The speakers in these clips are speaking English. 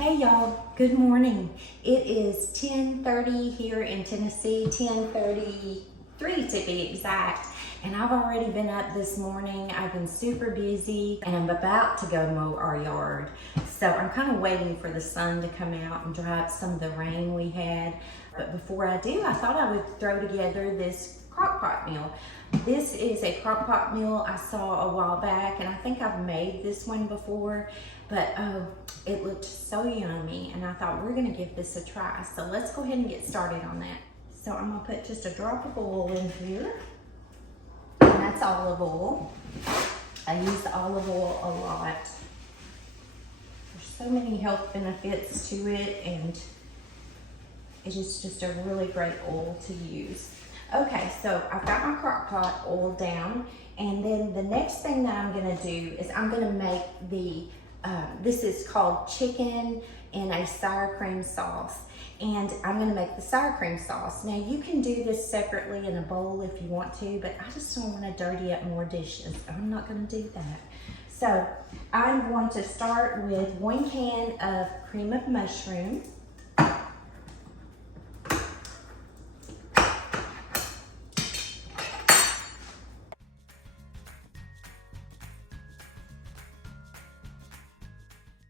Hey y'all, good morning. It is 10:30 here in Tennessee, 10:33 to be exact. And I've already been up this morning. I've been super busy and I'm about to go mow our yard. So I'm kind of waiting for the sun to come out and dry up some of the rain we had. But before I do, I thought I would throw together this Crockpot meal. This is a Crockpot meal I saw a while back, and I think I've made this one before, but it looked so yummy, and I thought we're gonna give this a try. So let's go ahead and get started on that. So I'm gonna put just a drop of oil in here, and that's olive oil. I use the olive oil a lot. There's so many health benefits to it, and it is just a really great oil to use. Okay, so I've got my crock pot oiled down, and then the next thing that I'm gonna do is I'm gonna make the, this is called chicken in a sour cream sauce. And I'm gonna make the sour cream sauce. Now you can do this separately in a bowl if you want to, but I just don't wanna dirty up more dishes. I'm not gonna do that. So I'm going to start with 1 can of cream of mushroom.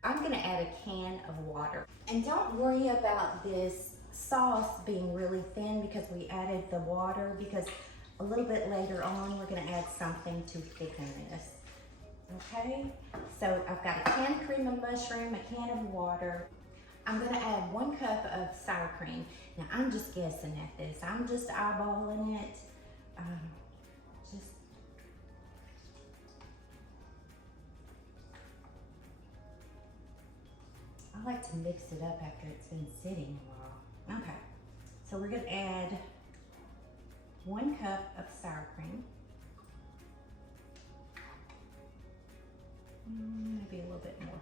I'm gonna add a can of water. And don't worry about this sauce being really thin because we added the water, because a little bit later on we're gonna add something to thicken this. Okay, so I've got a can of cream of mushroom, a can of water. I'm gonna add 1 cup of sour cream. Now I'm just guessing at this. I'm just eyeballing it. I like to mix it up after it's been sitting a while. Okay, so we're gonna add 1 cup of sour cream. Maybe a little bit more.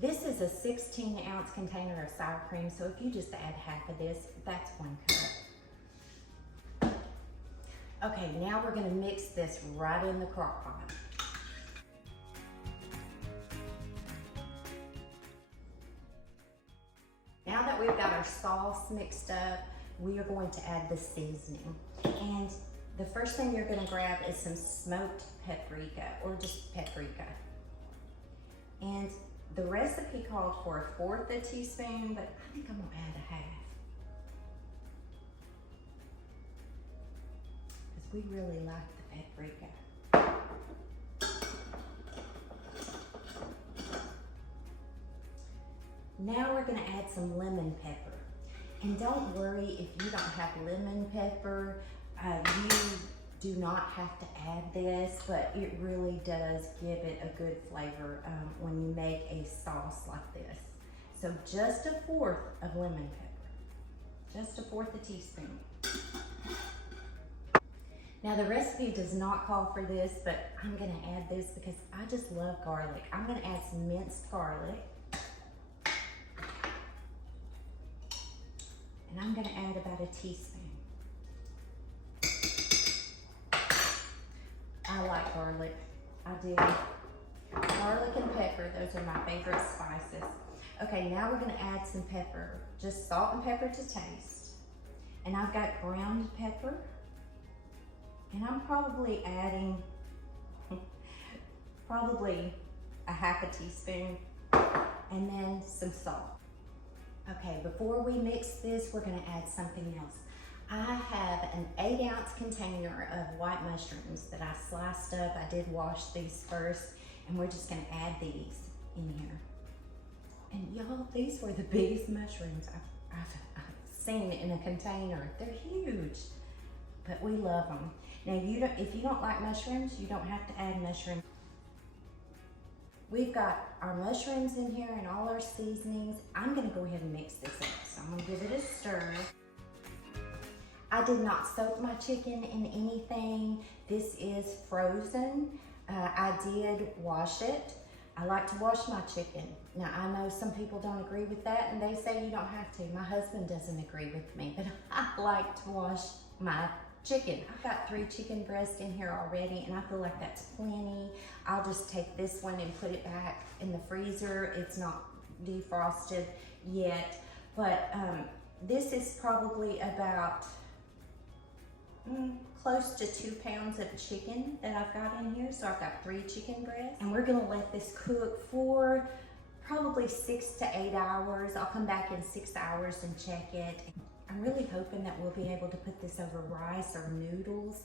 This is a 16-ounce container of sour cream, so if you just add half of this, that's 1 cup. Okay, now we're gonna mix this right in the crock pot. Now that we've got our sauce mixed up, we are going to add the seasoning. And the first thing you're gonna grab is some smoked paprika, or just paprika. And the recipe called for 1/4 teaspoon, but I think I'm gonna add a half. Because we really like the paprika. Now we're gonna add some lemon pepper. And don't worry if you don't have lemon pepper, you do not have to add this, but it really does give it a good flavor when you make a sauce like this. So just a 1/4 of lemon pepper, just a 1/4 teaspoon. Now the recipe does not call for this, but I'm gonna add this because I just love garlic. I'm gonna add some minced garlic. And I'm gonna add about a teaspoon. I like garlic, I do. Garlic and pepper, those are my favorite spices. Okay, now we're gonna add some pepper, just salt and pepper to taste. And I've got ground pepper. And I'm probably adding, probably a half a teaspoon, and then some salt. Okay, before we mix this, we're gonna add something else. I have an 8-ounce container of white mushrooms that I sliced up. I did wash these first, and we're just gonna add these in here. And y'all, these were the biggest mushrooms I've seen in a container. They're huge, but we love them. Now, if you don't like mushrooms, you don't have to add mushrooms. We've got our mushrooms in here and all our seasonings. I'm gonna go ahead and mix this up. So I'm gonna give it a stir. I did not soak my chicken in anything. This is frozen. I did wash it. I like to wash my chicken. Now I know some people don't agree with that and they say you don't have to. My husband doesn't agree with me, but I like to wash my chicken. I've got 3 chicken breasts in here already and I feel like that's plenty. I'll just take this one and put it back in the freezer. It's not defrosted yet, but this is probably about close to 2 pounds of chicken that I've got in here. So I've got 3 chicken breasts, and we're gonna let this cook for probably 6 to 8 hours. I'll come back in 6 hours and check it. I'm really hoping that we'll be able to put this over rice or noodles.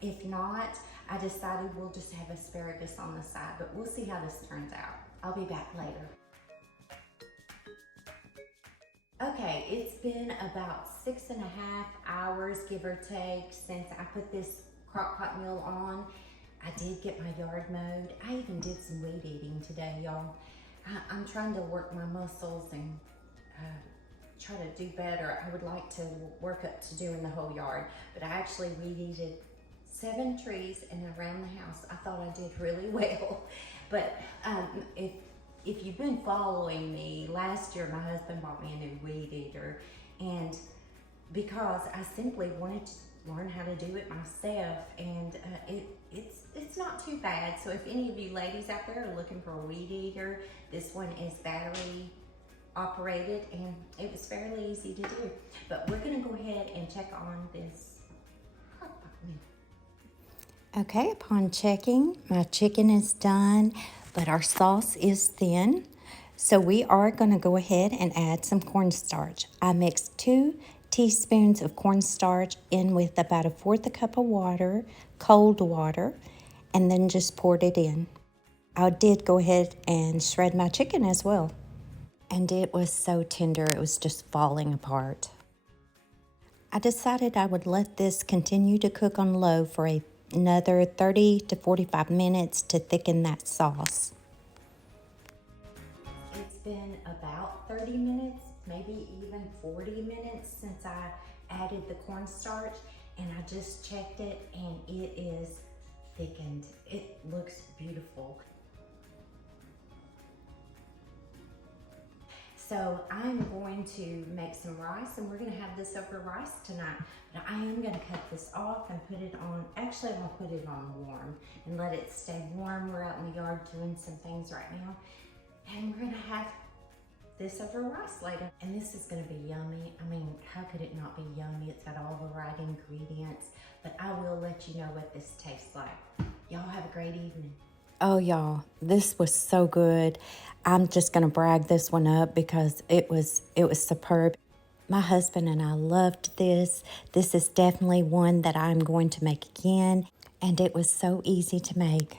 If not, I decided we'll just have asparagus on the side, but we'll see how this turns out. I'll be back later. Okay, it's been about 6.5 hours, give or take, since I put this Crockpot meal on. I did get my yard mowed. I even did some weed eating today, y'all. I'm trying to work my muscles and try to do better. I would like to work up to doing the whole yard, but I actually weed-eated 7 trees and around the house. I thought I did really well. But if you've been following me, last year my husband bought me a new weed eater, and because I simply wanted to learn how to do it myself, and it's not too bad. So if any of you ladies out there are looking for a weed eater, this one is battery operated, and it was fairly easy to do. But we're gonna go ahead and check on this Crockpot meal. Okay, upon checking, my chicken is done, but our sauce is thin. So we are gonna go ahead and add some cornstarch. I mixed 2 teaspoons of cornstarch in with about 1/4 cup of water, cold water, and then just poured it in. I did go ahead and shred my chicken as well. And it was so tender, it was just falling apart. I decided I would let this continue to cook on low for another 30 to 45 minutes to thicken that sauce. It's been about 30 minutes, maybe even 40 minutes since I added the cornstarch, and I just checked it and it is thickened. It looks beautiful. So I'm going to make some rice, and we're gonna have this over rice tonight. But I am gonna cut this off and put it on, actually I'm gonna put it on warm and let it stay warm. We're out in the yard doing some things right now. And we're gonna have this over rice later. And this is gonna be yummy. I mean, how could it not be yummy? It's got all the right ingredients, but I will let you know what this tastes like. Y'all have a great evening. Oh, y'all, this was so good. I'm just gonna brag this one up because it was superb. My husband and I loved this. This is definitely one that I'm going to make again, and it was so easy to make.